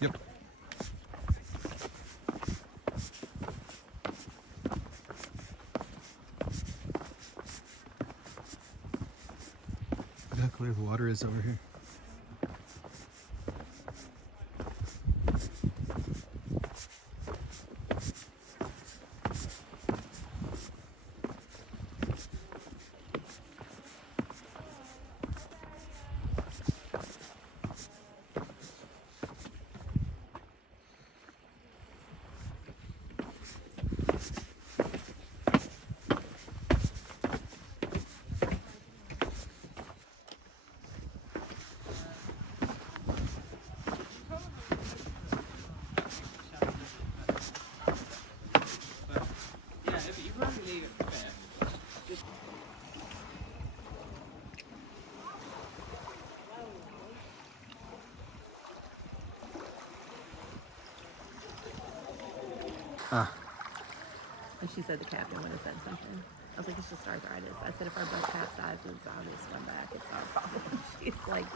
Yep. Look how clear the water is over here. Ah. And she said the captain would have said something. I was like, it's just arthritis. I said, if our boat capsizes, I'll just swim back. It's not a problem. She's like,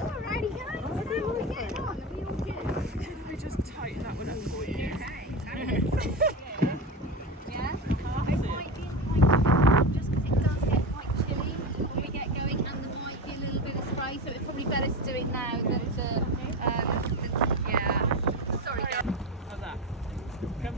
Alrighty, guys. How are we getting on? Are we all good? Let me just tighten that one up for you. Yeah? It might be quite just because it does get quite chilly when we get going, and there might be a little bit of spray, so it's probably better to do it now than to, yeah. Sorry, guys. How's that? Come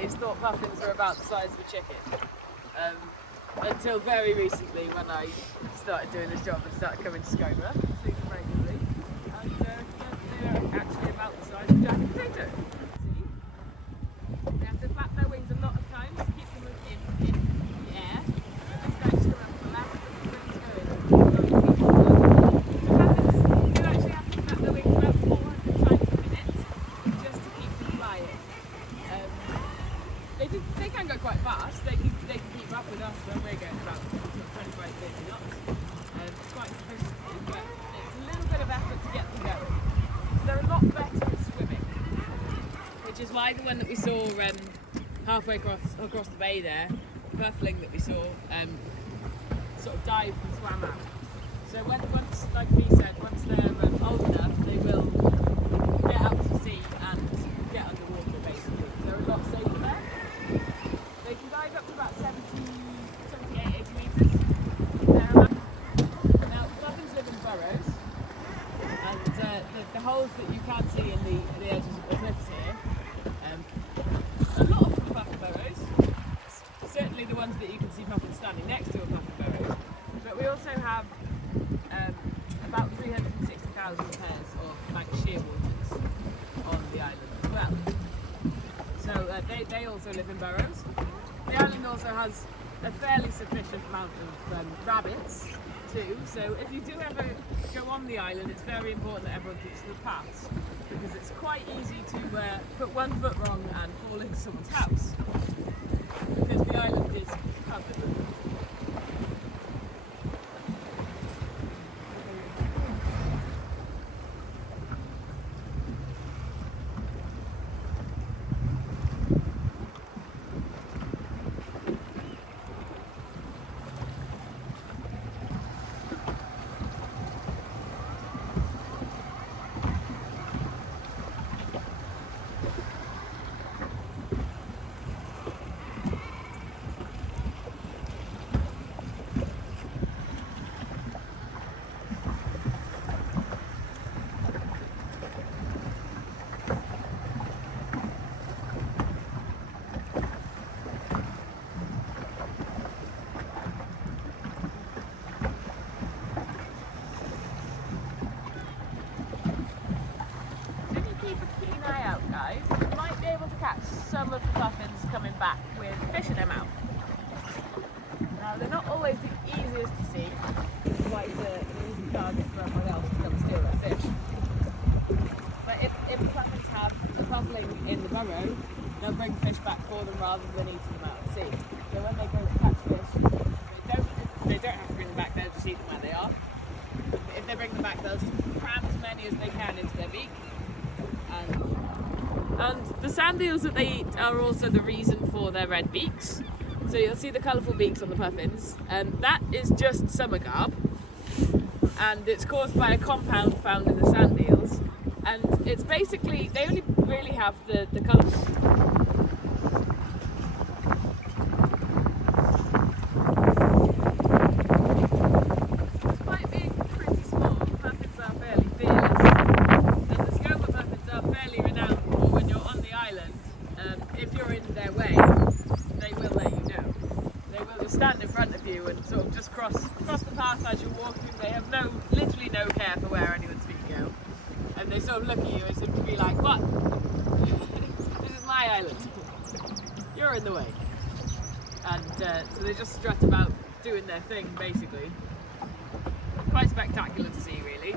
families thought puffins were about the size of a chicken. Until very recently when I started doing this job and started coming to Scoma, seeing them regularly. And they're actually about the size of a jacket potato. They have to flap their wings a lot of times to keep them in the air. This guy just coming up to the left, but the wind's going. The puffins do actually have to flap their wings about 400 times a minute just to keep them flying. They can go quite fast. They can keep up with us when we're going about 25, 30 knots. It's quite efficiently, but it's a little bit of effort to get them going. They're a lot better at swimming, which is why the one that we saw halfway across the bay there, the buffling that we saw, sort of dived and swam out. So once, like Fee said, once they're old enough, they will get out to sea and get underwater basically. They're a lot safer there. They can dive up to about 78, 80 metres. Now, puffins live in burrows, and the holes that you can't see in the edges of the cliffs here, a lot of them are puffin burrows. Certainly the ones that you can see puffins standing next to are puffin burrows. But we also have about 360,000 pairs of like shearwaters on the island as well. So they also live in burrows. The island also has a fairly sufficient amount of rabbits too, so if you do ever go on the island, it's very important that everyone keeps to the paths, because it's quite easy to put one foot wrong and fall into someone's house, because the island is covered with them. Some of the puffins coming back with fish in their mouth. Now they're not always the easiest to see, quite an easy target for everyone else to come and steal their fish. But if the puffins have the puffling in the burrow, they'll bring fish back for them rather than eating them out at sea. So when they go to catch fish, they don't have to bring them back, they'll just eat them where they are. If they bring them back, they'll just cram as many as they can into their beak. And the sand eels that they eat are also the reason for their red beaks. So you'll see the colourful beaks on the puffins, and that is just summer garb, and it's caused by a compound found in the sand eels, and it's basically, they only really have the colour. Despite being pretty small, puffins are fairly fearless, and the Scoma puffins are fairly renowned for when you're on the island, if you're in their way, they will let you know. They will just stand in front of you and sort of just cross the path as you're walking. They have literally no care for where anyone's feet go. And they sort of look at you as if to be like, what? This is my island. You're in the way. And so they just strut about doing their thing, basically. Quite spectacular to see, really.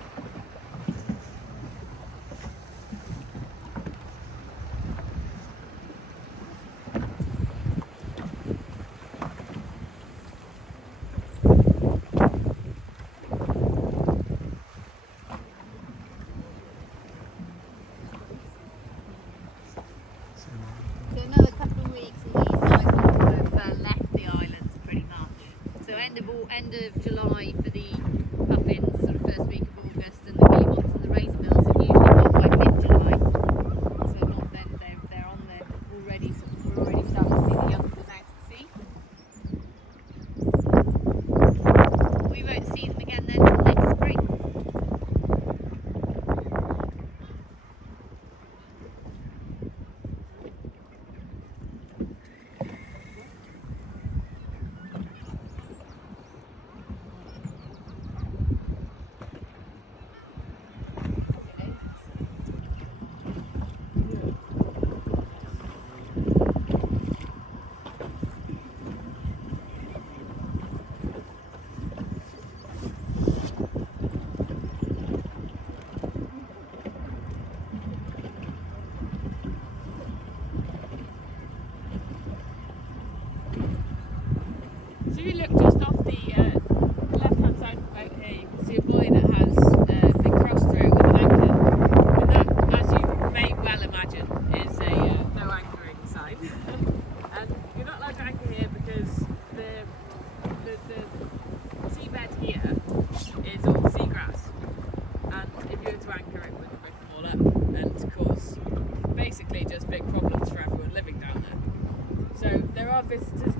End of July for the puffins, sort of first week of August, and the guillemots and the razor bills are usually not by mid-July. So not then, they're on there already, so we're already starting to see the youngsters out at sea. We won't see them again then until next spring. our visitors